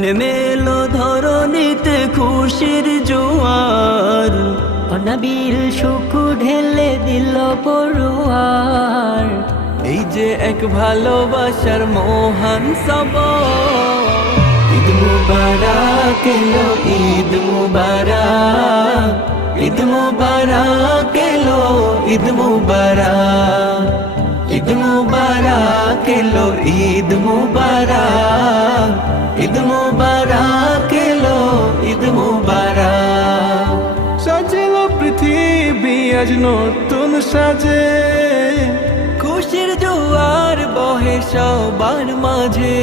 নেমে এলো ধরণীতে খুশির জোয়ার, অনাবিল সুখ ঢেলে দিল পড়ুয়ার। এই যে এক ভালোবাসার মহান সবর। ঈদ মুবারক এলো, ঈদ মুবারক, ঈদ মুবারক এলো, ঈদ মুবারক, ঈদ মুবারক এলো, ঈদ মুবারক, ঈদ মুবারক এলো, ঈদ মুবারক। সাজিল পৃথিবী আজ নতুন সাজে, খুশির জোয়ার বহে সবার মাঝে।